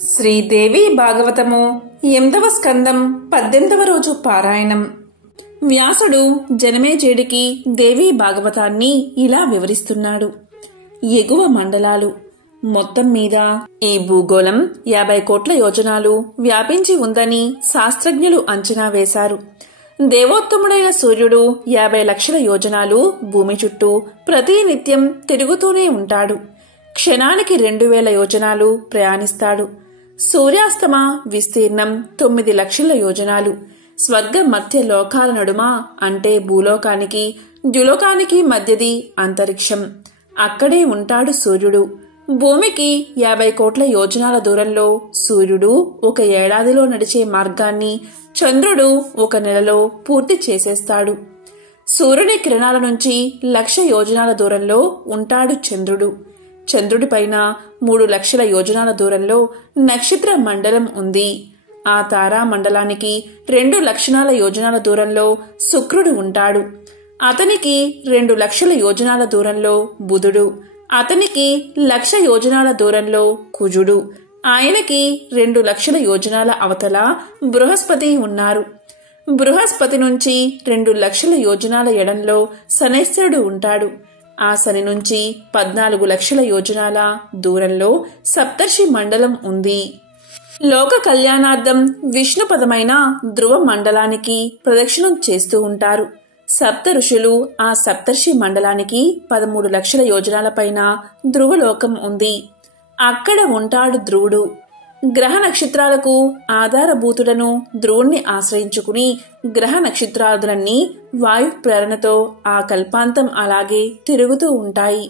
శ్రీదేవి భాగవతము 8వ స్కందం 18వ రోజు పారాయణం. వ్యాసుడు జనమేజయుడికి దేవీ భాగవతాన్ని ఇలా వివరిస్తున్నాడు. ఎగువ మండలాలు మొత్తం మీద ఈ భూగోళం 50 కోట్ల యోజనాలు వ్యాపించి ఉందని శాస్త్రజ్ఞులు అంచనా వేశారు. దేవోత్తముడైన సూర్యుడు 50 లక్షల యోజనాలు భూమి చుట్టూ ప్రతినిత్యం తిరుగుతూనే ఉంటాడు. క్షణానికి 2000 యోజనాలు ప్రయాణిస్తాడు. సూర్యాస్తమ విస్తీర్ణం 9 లక్షల యోజనాలు. స్వర్గ మధ్య లోకాల నడుమ అంటే భూలోకానికి ద్యులోకానికి మధ్యది అంతరిక్షం. అక్కడే ఉంటాడు సూర్యుడు. భూమికి 50 కోట్ల యోజనాల దూరంలో సూర్యుడు 1 ఏడాదిలో నడిచే మార్గాన్ని చంద్రుడు 1 నెలలో పూర్తి చేసేస్తాడు. సూర్యుని కిరణాల నుంచి 1,00,000 యోజనాల దూరంలో ఉంటాడు చంద్రుడు. చంద్రుడిపైన 3 లక్షల యోజనాల దూరంలో నక్షత్ర మండలం ఉంది. ఆ తారా మండలానికి 2 లక్షల యోజనాల దూరంలో శుక్రుడు ఉంటాడు. అతనికి 2 లక్షల యోజనాల దూరంలో బుధుడు. అతనికి 1,00,000 యోజనాల దూరంలో కుజుడు. ఆయనకి 2 లక్షల యోజనాల అవతల బృహస్పతి ఉన్నారు. బృహస్పతి నుంచి 2 లక్షల యోజనాల ఎడంలో శనైశ్వరుడు ఉంటాడు. ఆ శని నుంచి 14 లక్షల యోజనాల దూరంలో సప్తర్షి మండలం ఉంది. లోక కళ్యాణార్థం విష్ణుపదమైన ధ్రువ మండలానికి ప్రదక్షిణం చేస్తూ ఉంటారు. సప్త ఋషులు ఆ సప్తర్షి మండలానికి 13 లక్షల యోజనాల పైన ధ్రువలోకం ఉంది. అక్కడ ఉంటాడు ధ్రువుడు. గ్రహ నక్షత్రాలకు ఆధారభూతుడను ధ్రువుణ్ణి ఆశ్రయించుకుని గ్రహ నక్షత్రాదులన్నీ వాయు ప్రేరణతో ఆ కల్పాంతం అలాగే తిరుగుతూ ఉంటాయి.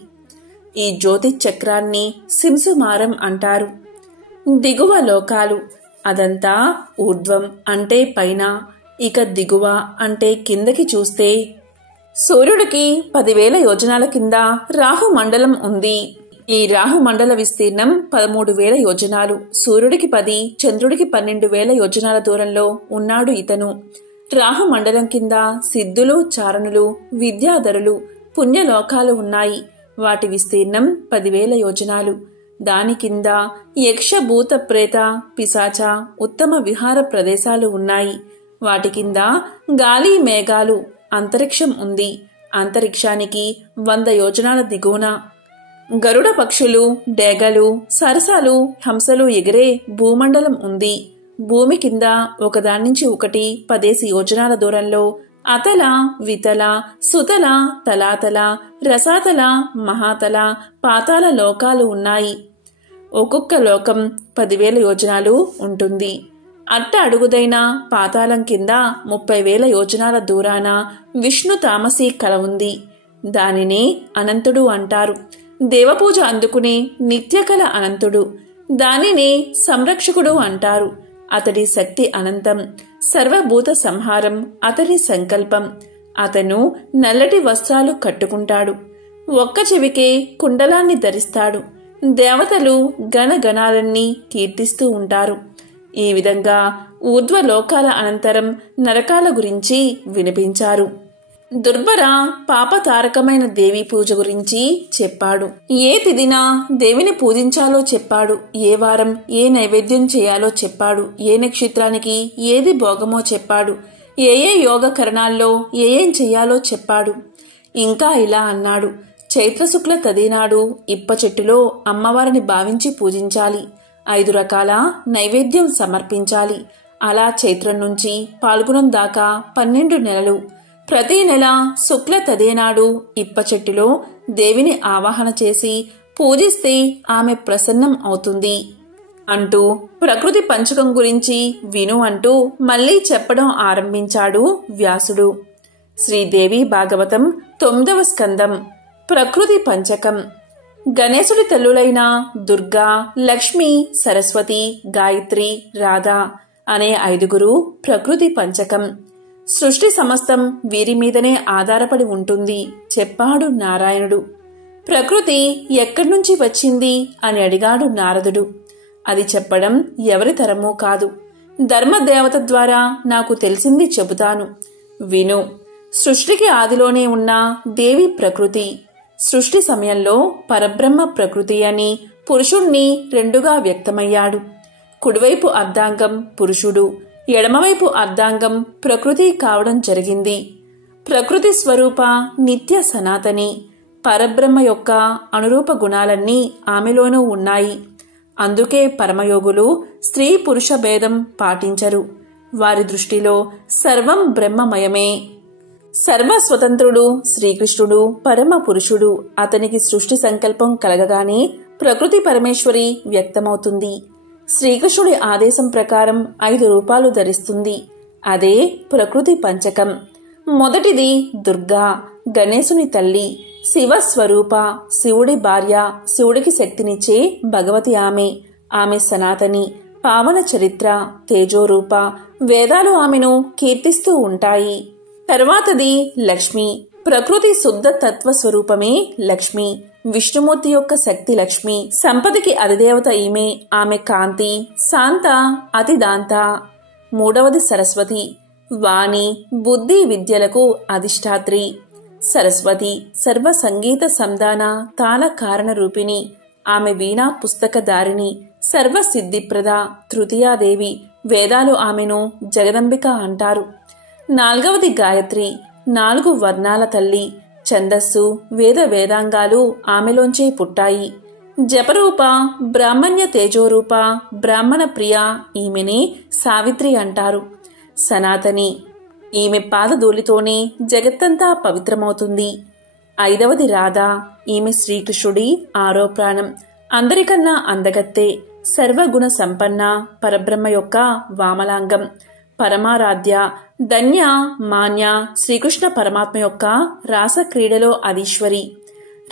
ఈ జ్యోతి చక్రాన్ని సింసుమారం అంటారు. దిగువ లోకాలు అదంతా ఊర్ధ్వం అంటే పైన. ఇక దిగువ అంటే కిందకి చూస్తే సూర్యుడికి 10,000 యోజనాల కింద రాహు మండలం ఉంది. ఈ రాహు మండల విస్తీర్ణం 13,000 యోజనాలు. సూర్యుడికి 10, చంద్రుడికి 12,000 యోజనాల దూరంలో ఉన్నాడు ఇతను. రాహు మండలం కింద సిద్ధులు, చారణులు, విద్యాధరులు, పుణ్యలోకాలు ఉన్నాయి. వాటి విస్తీర్ణం 10,000 యోజనాలు. దాని కింద యక్ష, భూత, ప్రేత, పిశాచ, ఉత్తమ విహార ప్రదేశాలు ఉన్నాయి. వాటి కింద గాలి, మేఘాలు, అంతరిక్షం ఉంది. అంతరిక్షానికి 100 యోజనాల దిగువన గరుడ పక్షులు, డేగలు, సరసాలు, హంసలు ఎగిరే భూమండలం ఉంది. భూమి కింద ఒకదాన్నించి ఒకటి 10 యోజనాల దూరంలో అతల, వితల, సుతల, తలాతల, రసాతల, మహాతల, పాతాల లోకాలు ఉన్నాయి. ఒక్కొక్క లోకం 10,000 యోజనాలు ఉంటుంది. అట్ట అడుగుదైన పాతాళం కింద 30,000 యోజనాల దూరాన విష్ణు తామసీ కల ఉంది. దానిని అనంతుడు అంటారు. దేవపూజ అందుకునే నిత్యకల అనంతుడు. దానినే సంరక్షకుడు అంటారు. అతడి శక్తి అనంతం. సర్వభూత సంహారం అతని సంకల్పం. అతను నల్లటి వస్త్రాలు కట్టుకుంటాడు. ఒక్క చెవికే కుండలాన్ని ధరిస్తాడు. దేవతలు గణగణాలన్నీ కీర్తిస్తూ ఉంటారు. ఈ విధంగా ఊర్ధ్వలోకాల అనంతరం నరకాల గురించి వినిపించారు. దుర్భర పాపతారకమైన దేవి పూజ గురించి చెప్పాడు. ఏ తిదిన దేవిని పూజించాలో చెప్పాడు. ఏ వారం ఏ నైవేద్యం చేయాలో చెప్పాడు. ఏ నక్షత్రానికి ఏది భోగమో చెప్పాడు. ఏ యోగకరణాల్లో ఏం చెయ్యాలో చెప్పాడు. ఇంకా ఇలా అన్నాడు. చైత్రశుక్ల తదినాడు ఇప్ప చెట్టులో అమ్మవారిని భావించి పూజించాలి. 5 రకాల నైవేద్యం సమర్పించాలి. అలా చైత్రం నుంచి పాల్గొనం దాకా 12 నెలలు. ప్రతి నెల శుక్ల తదేనాడు ఇప్ప చెట్టులో దేవిని ఆవాహన చేసి పూజిస్తే ఆమె ప్రసన్నం అవుతుంది అంటూ ప్రకృతి పంచకం గురించి విను అంటూ మళ్లీ చెప్పడం ఆరంభించాడు వ్యాసుడు. శ్రీదేవి భాగవతం 9వ స్కందం. ప్రకృతి పంచకం. గణేశుడి తల్లులైన దుర్గా, లక్ష్మి, సరస్వతి, గాయత్రి, రాధ అనే 5గురు ప్రకృతి పంచకం. సృష్టి సమస్తం వీరి మీదనే ఆధారపడి ఉంటుంది చెప్పాడు నారాయణుడు. ప్రకృతి ఎక్కడ్నుంచి వచ్చింది అని అడిగాడు నారదుడు. అది చెప్పడం ఎవరి తరమూ కాదు. ధర్మదేవత ద్వారా నాకు తెలిసింది చెబుతాను విను. సృష్టికి ఆదిలోనే ఉన్న దేవి ప్రకృతి. సృష్టి సమయంలో పరబ్రహ్మ ప్రకృతి అని పురుషుణ్ణి రెండుగా వ్యక్తమయ్యాడు. కుడివైపు అర్ధాంగం పురుషుడు, ఎడమవైపు అర్ధాంగం ప్రకృతి కావడం జరిగింది. ప్రకృతి స్వరూప నిత్య సనాతని పరబ్రహ్మ యొక్క అనురూప గుణాలన్నీ ఆమెలోనూ ఉన్నాయి. అందుకే పరమయోగులు స్త్రీ పురుష భేదం పాటించరు. వారి దృష్టిలో సర్వం బ్రహ్మమయమే. సర్వస్వతంత్రుడు శ్రీకృష్ణుడు పరమ పురుషుడు. అతనికి సృష్టి సంకల్పం కలగగానే ప్రకృతి పరమేశ్వరి వ్యక్తమవుతుంది. శ్రీకృష్ణుడి ఆదేశం ప్రకారం 5 రూపాలు ధరిస్తుంది. అదే ప్రకృతి పంచకం. మొదటిది దుర్గా, గణేశుని తల్లి, శివస్వరూప, శివుడి భార్య, శివుడికి శక్తినిచ్చే భగవతి ఆమె సనాతని, పావన చరిత్ర, తేజోరూప. వేదాలు ఆమెను కీర్తిస్తూ ఉంటాయి. తర్వాతది లక్ష్మి. ప్రకృతి శుద్ధ తత్వ స్వరూపమే లక్ష్మి. విష్ణుమూర్తి యొక్క శక్తి లక్ష్మి. సంపదకి అధిదేవత ఈమె. ఆమె కాంతి, శాంత, అతిదాంత. మూడవది సరస్వతి. వాణి, బుద్ధి, విద్యలకు అధిష్టాత్రి. సరస్వతి సర్వ సంగీత సంధాన తాన కారణ రూపిణి. ఆమె వీణా పుస్తకధారిణి, సర్వసిద్ధిప్రద, తృతీయాదేవి. వేదాలు ఆమెను జగదంబిక అంటారు. నాల్గవది గాయత్రి. 4 వర్ణాల తల్లి. ఛందస్సు, వేదాంగాలు ఆమెలోంచే పుట్టాయి. జపరూప, బ్రాహ్మణ్య తేజోరూప, బ్రాహ్మణ ప్రియ. ఈమెని సావిత్రి అంటారు. సనాతని. ఈమె పాదధూళితోనే జగత్తంతా పవిత్రమవుతుంది. 5వది రాధ. ఈమె శ్రీకృష్ణుడి 6వ ప్రాణం. అందరికన్నా అందగత్తే, సర్వగుణ సంపన్న, పరబ్రహ్మ యొక్క వామలాంగం. పరమారాధ్య, ధన్య, మాన్య, శ్రీకృష్ణ పరమాత్మ యొక్క రాసక్రీడలో అధీశ్వరి.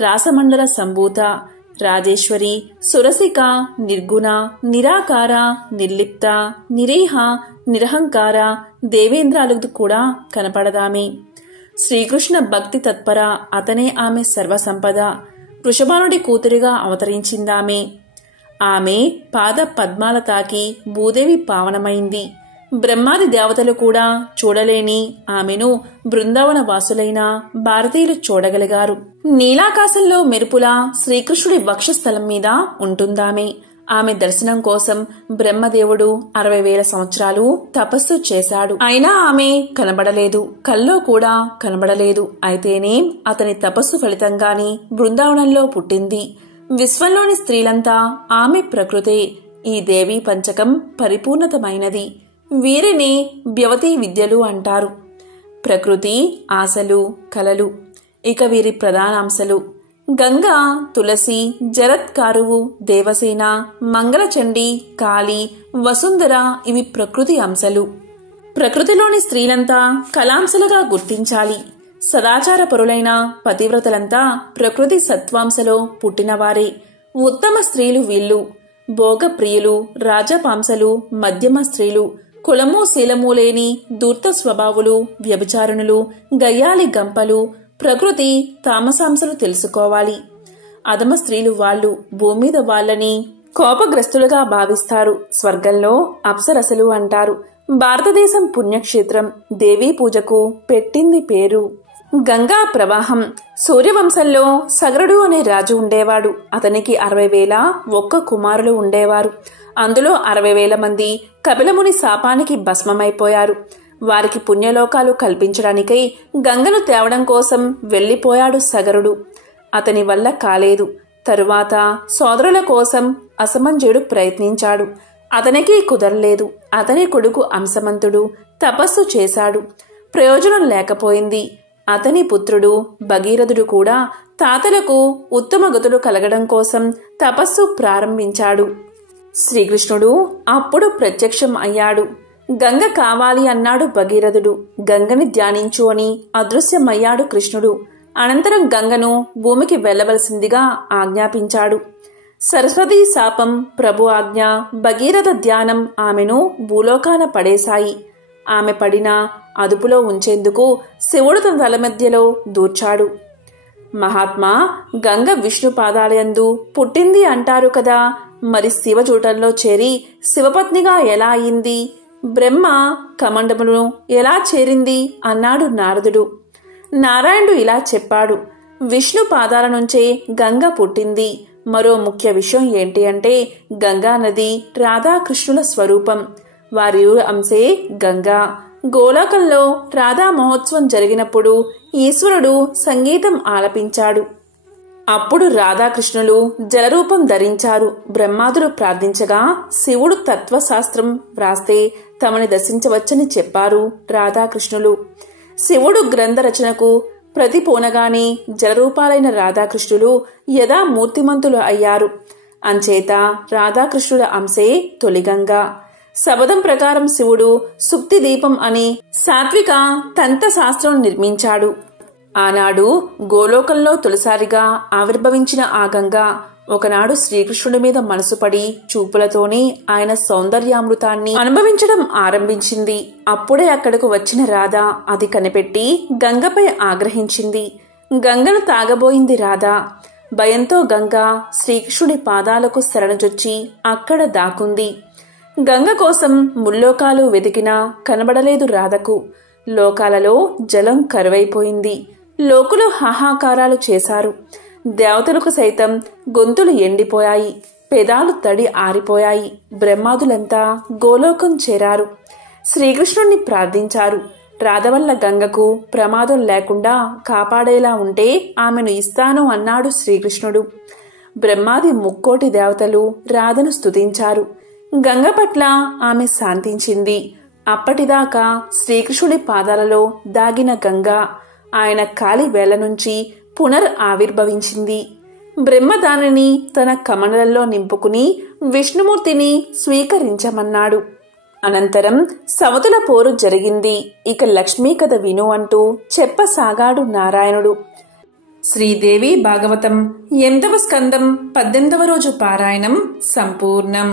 రాసమండల సంభూత, రాజేశ్వరి, సురసిక, నిర్గుణ, నిరాకార, నిర్లిప్త, నిరీహ, నిరహంకార. దేవేంద్రాలకు కూడా కనపడదామే. శ్రీకృష్ణ భక్తి తత్పర. అతనే ఆమె సర్వసంపద. వృషభానుడి కూతురిగా అవతరించిందామె. ఆమె పాద పద్మాల తాకి భూదేవి పావనమైంది. బ్రహ్మాది దేవతలు కూడా చూడలేని ఆమెను బృందావన వాసులైన భారతీయులు చూడగలిగారు. నీలాకాశంలో మెరుపులా శ్రీకృష్ణుడి వక్షస్థలం మీద ఉంటుందామె. ఆమె దర్శనం కోసం బ్రహ్మదేవుడు 60,000 సంవత్సరాలు తపస్సు చేశాడు. అయినా ఆమె కనబడలేదు. కల్లో కూడా కనబడలేదు. అయితేనే అతని తపస్సు ఫలితంగానే బృందావనంలో పుట్టింది. విశ్వంలోని స్త్రీలంతా ఆమె ప్రకృతే. ఈ దేవీ పంచకం పరిపూర్ణతమైనది. వీరిని వ్యవతి విద్యలు అంటారు. ప్రకృతి, ఆశలు, కలలు. ఇక వీరి ప్రధానాంశాలు: గంగా, తులసి, జరత్కారువు, దేవసేన, మంగళచండి, కాళీ, వసుంధర. ఇవి ప్రకృతి అంశాలు. ప్రకృతిలోని స్త్రీలంతా కళాంశలుగా గుర్తించాలి. సదాచార పరులైన పతివ్రతలంతా ప్రకృతి సత్వాంశలో పుట్టినవారే. ఉత్తమ స్త్రీలు వీళ్ళు. భోగప్రియులు, రాజపాంసలు, మధ్యమ స్త్రీలు, కులము శీలము లేని దూర్త స్వభావులు, వ్యభిచారణులు, గయ్యాలి గంపలు. ప్రకృతి తామసాంశలు తెలుసుకోవాలి. అధమ స్త్రీలు వాళ్ళు. భూమి మీద వాళ్ళని కోపగ్రస్తులుగా భావిస్తారు. స్వర్గంలో అప్సరసలు అంటారు. భారతదేశం పుణ్యక్షేత్రం. దేవీ పూజకు పెట్టింది పేరు. గంగా ప్రవాహం. సూర్యవంశంలో సగరుడు అనే రాజు ఉండేవాడు. అతనికి 60,000 కుమారులు ఉండేవారు. అందులో 60,000 మంది కపిలముని శాపానికి భస్మమైపోయారు. వారికి పుణ్యలోకాలు కల్పించడానికై గంగను తేవడం కోసం వెళ్లిపోయాడు సగరుడు. అతని వల్ల కాలేదు. తరువాత సోదరుల కోసం అసమంజయుడు ప్రయత్నించాడు. అతనికి కుదరలేదు. అతని కొడుకు అంశమంతుడు తపస్సు చేశాడు. ప్రయోజనం లేకపోయింది. అతని పుత్రుడు భగీరథుడు కూడా తాతలకు ఉత్తమ గతులు కలగడం కోసం తపస్సు ప్రారంభించాడు. శ్రీకృష్ణుడు అప్పుడు ప్రత్యక్షం అయ్యాడు. గంగ కావాలి అన్నాడు భగీరథుడు. గంగని ధ్యానించు అని అదృశ్యమయ్యాడు కృష్ణుడు. అనంతరం గంగను భూమికి వెళ్లవలసిందిగా ఆజ్ఞాపించాడు. సరస్వతీ శాపం, ప్రభు ఆజ్ఞ, భగీరథ ధ్యానం ఆమెను భూలోకాన పడేశాయి. ఆమె పడినా అదుపులో ఉంచేందుకు శివుడు తన తల మధ్యలో దూర్చాడు. మహాత్మా, గంగ విష్ణు పాదాలయందు పుట్టింది అంటారు కదా, మరి శివజూటంలో చేరి శివపత్నిగా ఎలా అయింది? బ్రహ్మ కమండమును ఎలా చేరింది అన్నాడు నారదుడు. నారాయణుడు ఇలా చెప్పాడు. విష్ణు పాదాల నుంచే గంగ పుట్టింది. మరో ముఖ్య విషయం ఏంటి అంటే గంగా నది రాధాకృష్ణుల స్వరూపం. వారి అంశే గంగా. గోలోకంలో రాధా మహోత్సవం జరిగినప్పుడు ఈశ్వరుడు సంగీతం ఆలపించాడు. అప్పుడు రాధాకృష్ణులు జలరూపం ధరించారు. బ్రహ్మాదులు ప్రార్థించగా శివుడు తత్వశాస్త్రం వ్రాస్తే తమని దర్శించవచ్చని చెప్పారు రాధాకృష్ణులు. శివుడు గ్రంథ రచనకు ప్రతిపోనగానే జలరూపాలైన రాధాకృష్ణులు యథా మూర్తిమంతులు అయ్యారు. అంచేత రాధాకృష్ణుల అంశే తొలిగంగా. శబదం ప్రకారం శివుడు సుక్తి దీపం అని సాత్విక తంత్ర శాస్త్రం నిర్మించాడు. ఆనాడు గోలోకంలో తొలిసారిగా ఆవిర్భవించిన ఆ గంగ ఒకనాడు శ్రీకృష్ణుడి మీద మనసు పడి చూపులతోనే ఆయన సౌందర్యామృతాన్ని అనుభవించడం ఆరంభించింది. అప్పుడే అక్కడకు వచ్చిన రాధ అది కనిపెట్టి గంగపై ఆగ్రహించింది. గంగను తాగబోయింది రాధ. భయంతో గంగ శ్రీకృష్ణుడి పాదాలకు శరణుజొచ్చి అక్కడ దాకుంది. గంగ కోసం ముల్లోకాలు వెతికినా కనబడలేదు రాధకు. లోకాలలో జలం కరువైపోయింది. లోకులు హాహాకారాలు చేశారు. దేవతలకు సైతం గొంతులు ఎండిపోయాయి, పెదాలు తడి ఆరిపోయాయి. బ్రహ్మాదులంతా గోలోకం చేరారు. శ్రీకృష్ణుణ్ణి ప్రార్థించారు. రాధ వల్ల గంగకు ప్రమాదం లేకుండా కాపాడేలా ఉంటే ఆమెను ఇస్తాను అన్నాడు శ్రీకృష్ణుడు. బ్రహ్మాది ముక్కోటి దేవతలు రాధను స్తుతించారు. గంగ పట్ల ఆమె శాంతించింది. అప్పటిదాకా శ్రీకృష్ణుడి పాదాలలో దాగిన గంగ ఆయన కాలి వేళ్ల నుంచి పునర్ ఆవిర్భవించింది. బ్రహ్మ దానిని తన కమలల్లో నింపుకుని విష్ణుమూర్తిని స్వీకరించమన్నాడు. అనంతరం సవతుల పోరు జరిగింది. ఇక లక్ష్మీ కథ విను అంటూ చెప్పసాగాడు నారాయణుడు. శ్రీదేవి భాగవతం 8వ స్కందం 18వ రోజు పారాయణం సంపూర్ణం.